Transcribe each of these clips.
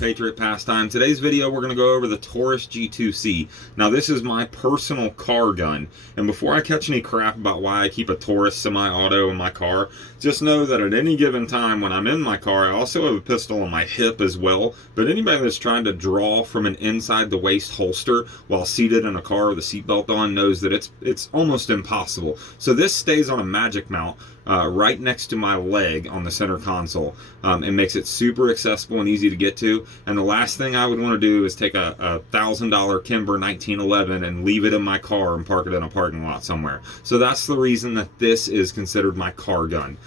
Patriot Pastime. Today's video we're going to go over the Taurus G2C. Now this is my personal car gun, and before I catch any crap about why I keep a Taurus semi-auto in my car, just know that at any given time when I'm in my car I also have a pistol on my hip as well. But anybody that's trying to draw from an inside the waist holster while seated in a car with a seatbelt on knows that it's almost impossible. So this stays on a magic mount right next to my leg on the center console. It makes it super accessible and easy to get to. And the last thing I would want to do is take a $1,000 Kimber 1911 and leave it in my car and park it in a parking lot somewhere. So that's the reason that this is considered my car gun.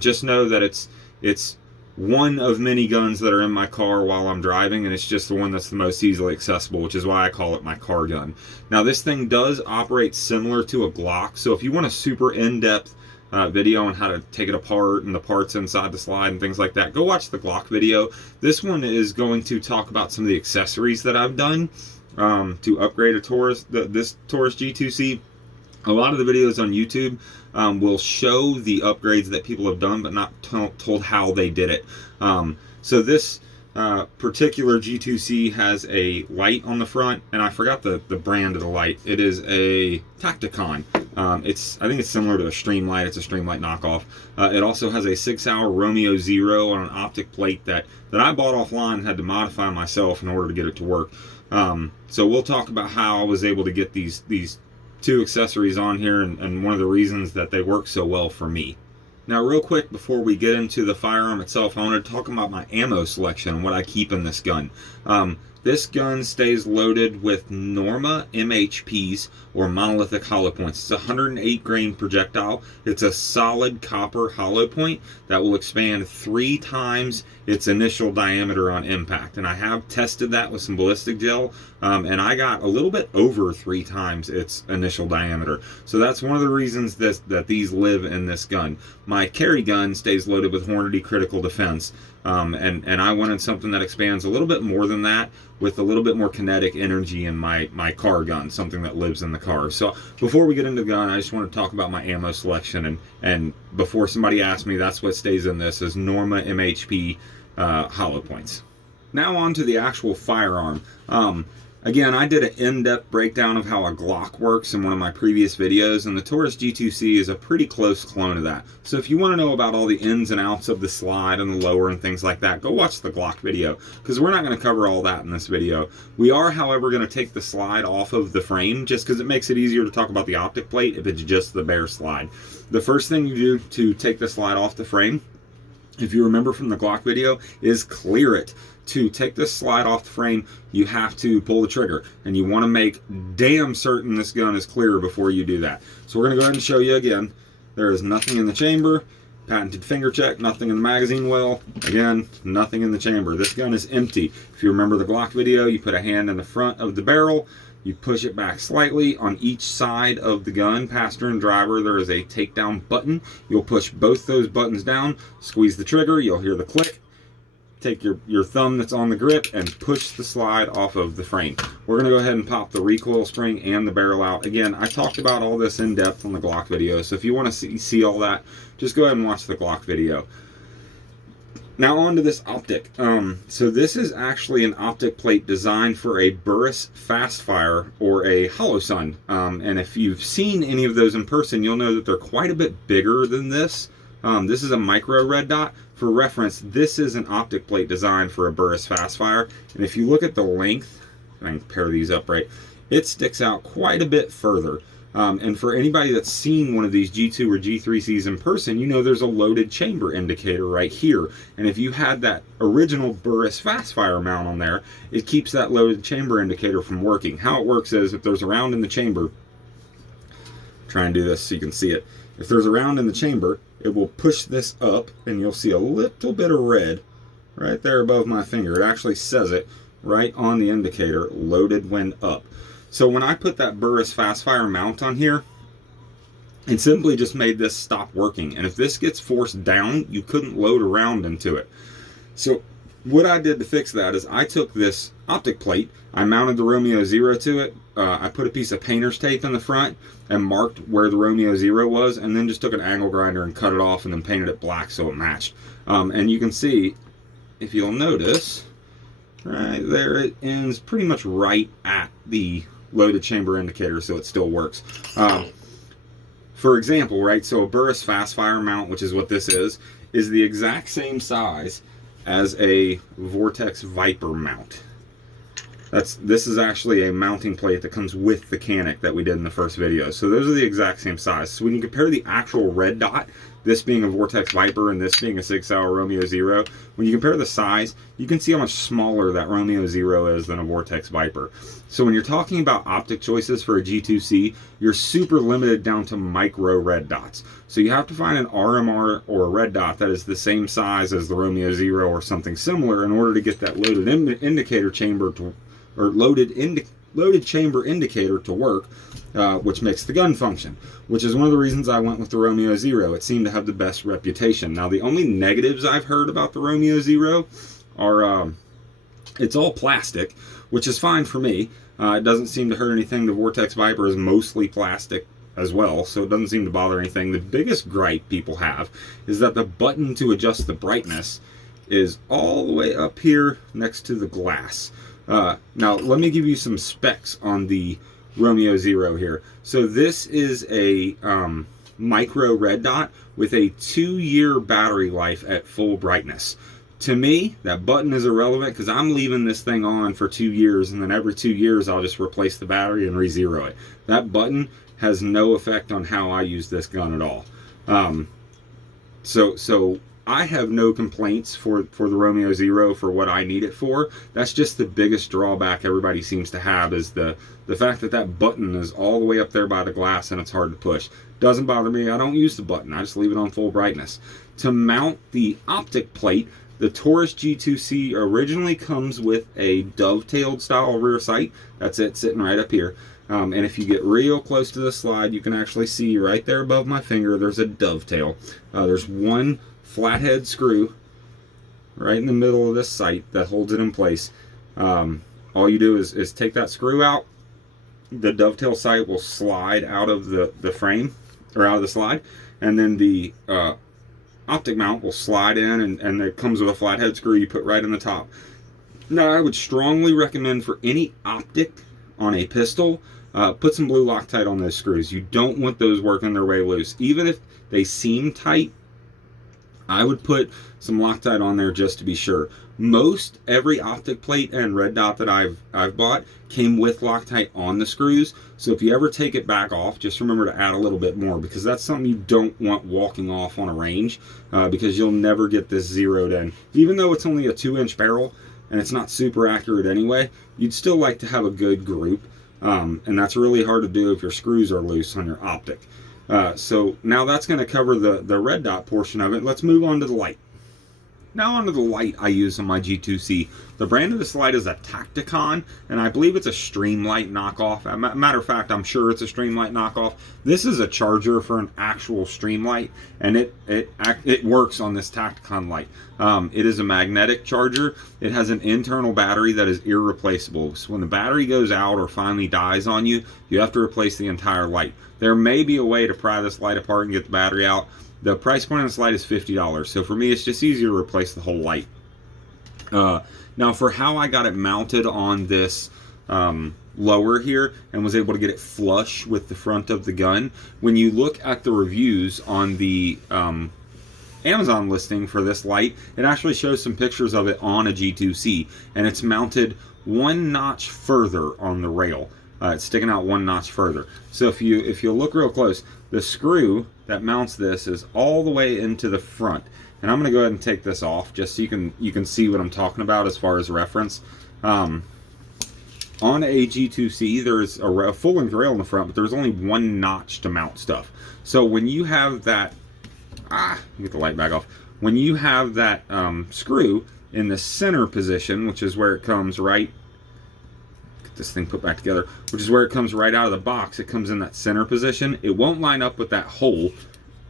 Just know that it's one of many guns that are in my car while I'm driving, and it's just the one that's the most easily accessible, which is why I call it my car gun. Now this thing does operate similar to a Glock, so if you want a super in-depth video on how to take it apart and the parts inside the slide and things like that, go watch the Glock video. This one is going to talk about some of the accessories that I've done to upgrade a Taurus, this Taurus G2C. A lot of the videos on YouTube will show the upgrades that people have done, but not told how they did it. So this particular G2C has a light on the front, and I forgot the brand of the light. It is a Tacticon. I think it's similar to a Streamlight. It's a Streamlight knockoff. It also has a 6-hour Romeo Zero on an optic plate that I bought offline and had to modify myself in order to get it to work. So we'll talk about how I was able to get these two accessories on here and one of the reasons that they work so well for me. Now real quick before we get into the firearm itself, I want to talk about my ammo selection and what I keep in this gun. This gun stays loaded with Norma MHPs, or monolithic hollow points. It's a 108 grain projectile. It's a solid copper hollow point that will expand 3 times its initial diameter on impact. And I have tested that with some ballistic gel, and I got a little bit over 3 times its initial diameter. So that's one of the reasons that these live in this gun. My carry gun stays loaded with Hornady Critical Defense. And I wanted something that expands a little bit more than that, with a little bit more kinetic energy in my car gun, something that lives in the car. So before we get into the gun, I just want to talk about my ammo selection, and before somebody asks me, that's what stays in this is Norma MHP hollow points. Now on to the actual firearm. Again, I did an in-depth breakdown of how a Glock works in one of my previous videos, and the Taurus G2C is a pretty close clone of that. So if you want to know about all the ins and outs of the slide and the lower and things like that, go watch the Glock video, because we're not going to cover all that in this video. We are, however, going to take the slide off of the frame, just because it makes it easier to talk about the optic plate if it's just the bare slide. The first thing you do to take the slide off the frame, if you remember from the Glock video, is clear it. To take this slide off the frame, you have to pull the trigger, and you want to make damn certain this gun is clear before you do that. So we're going to go ahead and show you again. There is nothing in the chamber. Patented finger check, nothing in the magazine well. Again, nothing in the chamber. This gun is empty. If you remember the Glock video, you put a hand in the front of the barrel, you push it back slightly. On each side of the gun, passenger and driver, there is a takedown button. You'll push both those buttons down, squeeze the trigger, you'll hear the click. Take your thumb that's on the grip and push the slide off of the frame. We're going to go ahead and pop the recoil spring and the barrel out. Again, I talked about all this in depth on the Glock video, so if you want to see all that, just go ahead and watch the Glock video. Now on to this optic. So this is actually an optic plate designed for a Burris Fastfire or a Holosun. And if you've seen any of those in person, you'll know that they're quite a bit bigger than this. This is a micro red dot. For reference, this is an optic plate designed for a Burris Fastfire, and if you look at the length, I can pair these up right, it sticks out quite a bit further. And for anybody that's seen one of these G2 or G3Cs in person, you know there's a loaded chamber indicator right here. And if you had that original Burris Fastfire mount on there, it keeps that loaded chamber indicator from working. How it works is, if there's a round in the chamber, try and do this so you can see it. If there's a round in the chamber, it will push this up, and you'll see a little bit of red right there above my finger. It actually says it right on the indicator, loaded when up. So when I put that Burris Fastfire mount on here, it simply just made this stop working. And if this gets forced down, you couldn't load a round into it. So What I did to fix that is I took this optic plate, I mounted the Romeo Zero to it, I put a piece of painter's tape in the front and marked where the Romeo Zero was, and then just took an angle grinder and cut it off and then painted it black so it matched. And you can see, if you'll notice, right there it ends pretty much right at the loaded chamber indicator, so it still works. For example, right, so a Burris fast fire mount, which is what this is the exact same size as a Vortex Viper mount. This is actually a mounting plate that comes with the Canic that we did in the first video. So those are the exact same size. So when you compare the actual red dot, this being a Vortex Viper and this being a Sig Sauer Romeo Zero, when you compare the size, you can see how much smaller that Romeo Zero is than a Vortex Viper. So when you're talking about optic choices for a G2C, you're super limited down to micro red dots. So you have to find an RMR or a red dot that is the same size as the Romeo Zero or something similar in order to get that loaded indicator chamber to, or loaded chamber indicator to work, which makes the gun function, which is one of the reasons I went with the Romeo Zero. It seemed to have the best reputation. Now, the only negatives I've heard about the Romeo Zero are it's all plastic, which is fine for me. It doesn't seem to hurt anything. The Vortex Viper is mostly plastic as well, so it doesn't seem to bother anything. The biggest gripe people have is that the button to adjust the brightness is all the way up here next to the glass. Now, let me give you some specs on the Romeo Zero here. So this is a micro red dot with a 2-year battery life at full brightness. To me, that button is irrelevant because I'm leaving this thing on for 2 years, and then every 2 years I'll just replace the battery and re-zero it. That button has no effect on how I use this gun at all. So I have no complaints for the Romeo Zero for what I need it for. That's just the biggest drawback everybody seems to have, is the fact that that button is all the way up there by the glass and it's hard to push. Doesn't bother me. I don't use the button. I just leave it on full brightness. To mount the optic plate, the Taurus G2C originally comes with a dovetailed style rear sight. That's it, sitting right up here. And if you get real close to the slide, you can actually see right there above my finger, there's a dovetail. There's one flathead screw right in the middle of this sight that holds it in place. All you do is take that screw out. The dovetail sight will slide out of the frame, or out of the slide, and then the optic mount will slide in, and it comes with a flathead screw you put right in the top. Now, I would strongly recommend for any optic on a pistol, put some blue Loctite on those screws. You don't want those working their way loose. Even if they seem tight, I would put some Loctite on there just to be sure. Most every optic plate and red dot that I've bought came with Loctite on the screws. So if you ever take it back off, just remember to add a little bit more, because that's something you don't want walking off on a range, because you'll never get this zeroed in. Even though it's only a 2-inch barrel and it's not super accurate anyway, you'd still like to have a good group, and that's really hard to do if your screws are loose on your optic. So now that's going to cover the red dot portion of it. Let's move on to the light. Now onto the light I use on my G2C. The brand of this light is a Tacticon, and I believe it's a Streamlight knockoff. Matter of fact, I'm sure it's a Streamlight knockoff. This is a charger for an actual Streamlight, and it works on this Tacticon light. It is a magnetic charger. It has an internal battery that is irreplaceable. So when the battery goes out or finally dies on you, you have to replace the entire light. There may be a way to pry this light apart and get the battery out. The price point on this light is $50, so for me it's just easier to replace the whole light. Now, for how I got it mounted on this lower here and was able to get it flush with the front of the gun, when you look at the reviews on the Amazon listing for this light, it actually shows some pictures of it on a G2C, and it's mounted 1 notch further on the rail. It's sticking out 1 notch further. So if you look real close, the screw that mounts this is all the way into the front. And I'm going to go ahead and take this off just so you can see what I'm talking about as far as reference. On a G2C, there's a full-length rail in the front, but there's only 1 notch to mount stuff. So when you have that, get the light back off. When you have that screw in the center position, which is where it comes right, get this thing put back together, which is where it comes right out of the box, it comes in that center position. It won't line up with that hole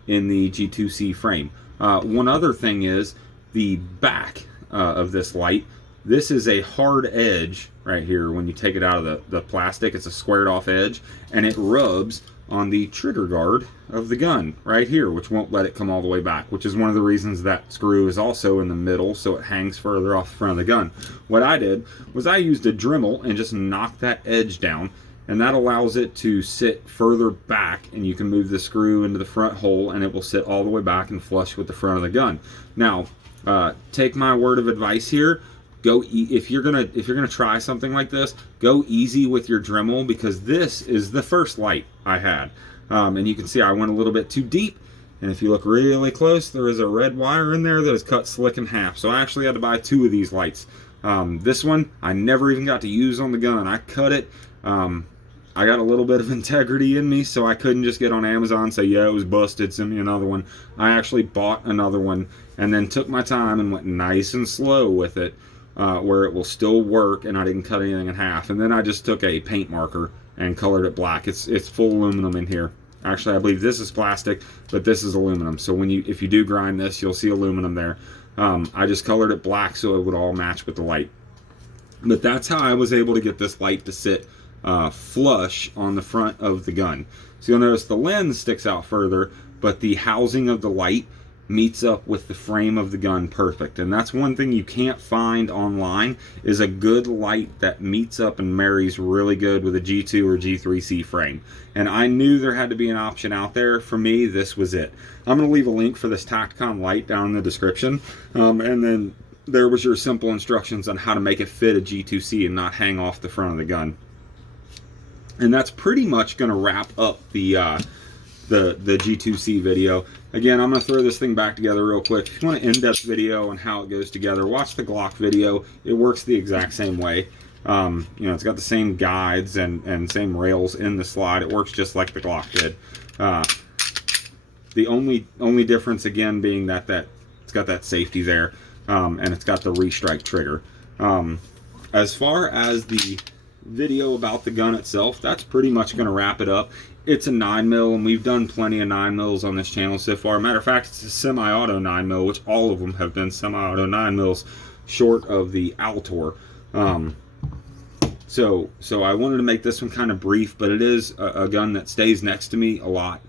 in the G2C frame. One other thing is the back of this light. This is a hard edge right here. When you take it out of the plastic, it's a squared off edge, and it rubs on the trigger guard of the gun right here, which won't let it come all the way back, which is one of the reasons that screw is also in the middle, so it hangs further off the front of the gun. What I did was I used a Dremel and just knocked that edge down, and that allows it to sit further back, and you can move the screw into the front hole and it will sit all the way back and flush with the front of the gun. Now, take my word of advice here. If you're gonna try something like this, go easy with your Dremel, because this is the first light I had, and you can see I went a little bit too deep, and if you look really close, there is a red wire in there that is cut slick in half. So I actually had to buy 2 of these lights. This one I never even got to use on the gun. I cut it. I got a little bit of integrity in me, so I couldn't just get on Amazon and say, yeah, it was busted, send me another one. I actually bought another one and then took my time and went nice and slow with it, where it will still work, and I didn't cut anything in half. And then I just took a paint marker and colored it black. It's full aluminum in here. Actually, I believe this is plastic, but this is aluminum. So if you do grind this, you'll see aluminum there. I just colored it black so it would all match with the light. But that's how I was able to get this light to sit flush on the front of the gun. So you'll notice the lens sticks out further, but the housing of the light meets up with the frame of the gun perfect. And that's one thing you can't find online, is a good light that meets up and marries really good with a G2 or G3C frame. And I knew there had to be an option out there. For me, this was it. I'm going to leave a link for this Tacticom light down in the description, and then there was your simple instructions on how to make it fit a G2C and not hang off the front of the gun. And that's pretty much going to wrap up the G2C video. Again, I'm going to throw this thing back together real quick. If you want an in-depth video on how it goes together, watch the Glock video. It works the exact same way. You know, it's got the same guides and same rails in the slide. It works just like the Glock did. The only difference, again, being that it's got that safety there, and it's got the restrike trigger. As far as the video about the gun itself, that's pretty much going to wrap it up. It's a 9mm, and we've done plenty of 9mm on this channel so far. Matter of fact, it's a semi-auto 9mm, which all of them have been semi-auto 9mm, short of the Altor. So I wanted to make this one kind of brief, but it is a gun that stays next to me a lot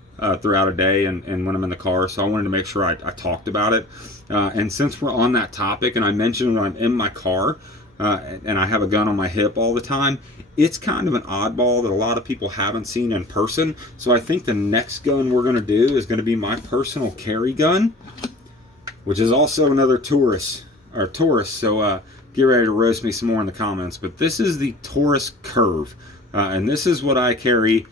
throughout a day and when I'm in the car, so I wanted to make sure I talked about it. And since we're on that topic, and I mentioned when I'm in my car, and I have a gun on my hip all the time, it's kind of an oddball that a lot of people haven't seen in person. So I think the next gun we're going to do is going to be my personal carry gun, which is also another Taurus. So get ready to roast me some more in the comments. But this is the Taurus Curve, and this is what I carry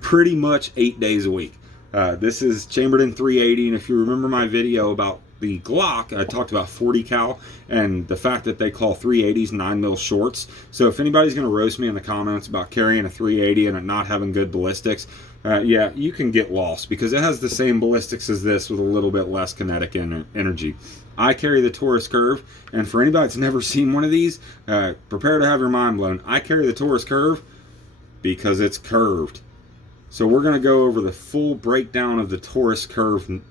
pretty much 8 days a week. This is chambered in 380, and if you remember my video about the Glock, I talked about 40 cal and the fact that they call 380s 9mm shorts. So if anybody's going to roast me in the comments about carrying a 380 and it not having good ballistics, yeah, you can get lost, because it has the same ballistics as this with a little bit less kinetic energy. I carry the Taurus Curve, and for anybody that's never seen one of these, prepare to have your mind blown. I carry the Taurus Curve because it's curved. So we're going to go over the full breakdown of the Taurus Curve in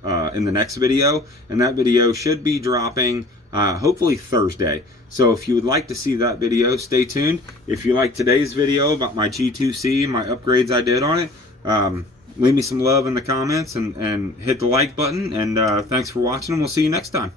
the next video, and that video should be dropping hopefully Thursday. So if you would like to see that video, stay tuned. If you like today's video about my G2C and my upgrades I did on it, leave me some love in the comments and hit the like button. And thanks for watching, and we'll see you next time.